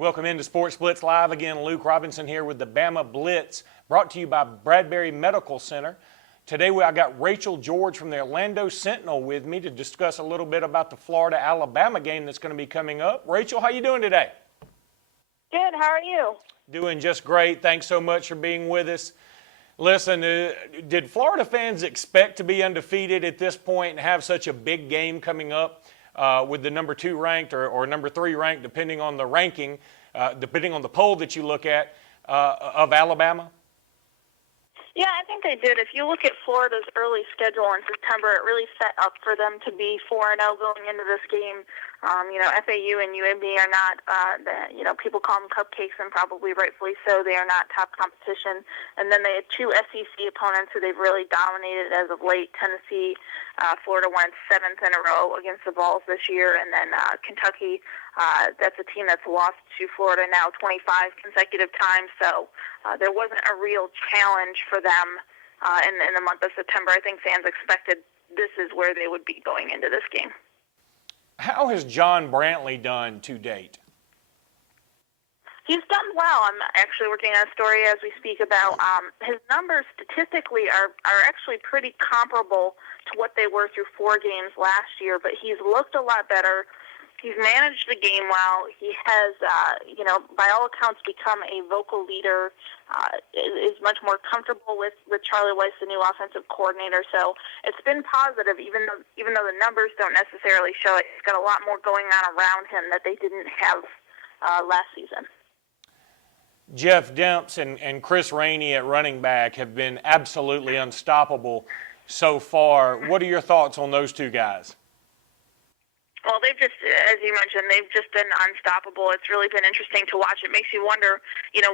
Welcome into Sports Blitz Live again. Luke Robinson here with the Bama Blitz, brought to you by Bradbury Medical Center. Today I got Rachel George from the Orlando Sentinel with me to discuss a little bit about the Florida-Alabama game that's going to be coming up. Rachel, how you doing today? Good. How are you? Doing just great. Thanks so much for being with us. Listen, did Florida fans expect to be undefeated at this point and have such a big game coming up with the number 2 ranked or number 3 ranked, depending on the ranking, depending on the poll that you look at, of Alabama? Yeah, I think they did. If you look at Florida's early schedule in September, it really set up for them to be 4-0 going into this game. FAU and UAB are not, people call them cupcakes, and probably rightfully so. They are not top competition. And then they had 2 SEC opponents who they've really dominated as of late. Tennessee, Florida went 7th in a row against the Vols this year. And then Kentucky, that's a team that's lost to Florida now 25 consecutive times. So there wasn't a real challenge for them in the month of September. I think fans expected this is where they would be going into this game. How has John Brantley done to date? He's done well. I'm actually working on a story as we speak about his numbers statistically are actually pretty comparable to what they were through 4 games last year, but he's looked a lot better. He's managed the game well. He has, by all accounts, become a vocal leader, is much more comfortable with Charlie Weis, the new offensive coordinator. So it's been positive, even though the numbers don't necessarily show it. He's got a lot more going on around him that they didn't have last season. Jeff Demps and Chris Rainey at running back have been absolutely unstoppable so far. What are your thoughts on those 2 guys? Well, they've just, as you mentioned, they've just been unstoppable. It's really been interesting to watch. It makes you wonder,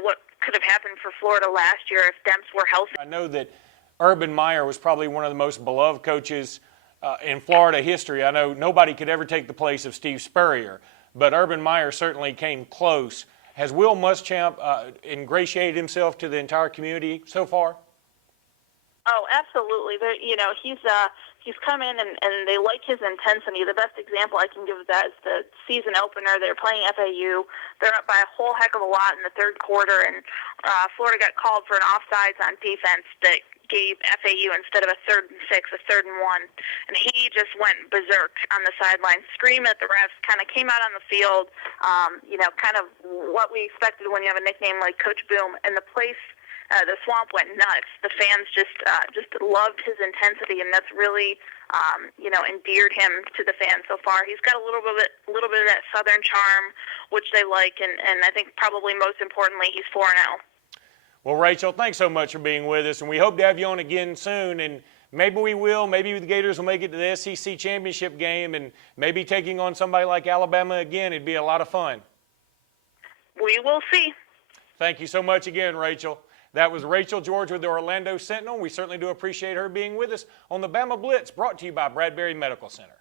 what could have happened for Florida last year if Demps were healthy. I know that Urban Meyer was probably one of the most beloved coaches in Florida history. I know nobody could ever take the place of Steve Spurrier, but Urban Meyer certainly came close. Has Will Muschamp ingratiated himself to the entire community so far? Oh, absolutely. He's come in and they like his intensity. The best example I can give of that is the season opener. They're playing FAU. They're up by a whole heck of a lot in the third quarter, and Florida got called for an offsides on defense that gave FAU, instead of a 3rd and 6, a 3rd and 1. And he just went berserk on the sideline, screamed at the refs, kind of came out on the field, kind of what we expected when you have a nickname like Coach Boom. And the place, the swamp went nuts. The fans just loved his intensity, and that's really, endeared him to the fans so far. He's got a little bit of that Southern charm, which they like, and I think probably most importantly, he's 4-0. Well, Rachel, thanks so much for being with us, and we hope to have you on again soon. And maybe we will. Maybe the Gators will make it to the SEC championship game, and maybe taking on somebody like Alabama again. It'd be a lot of fun. We will see. Thank you so much again, Rachel. That was Rachel George with the Orlando Sentinel. We certainly do appreciate her being with us on the Bama Blitz, brought to you by Bradbury Medical Center.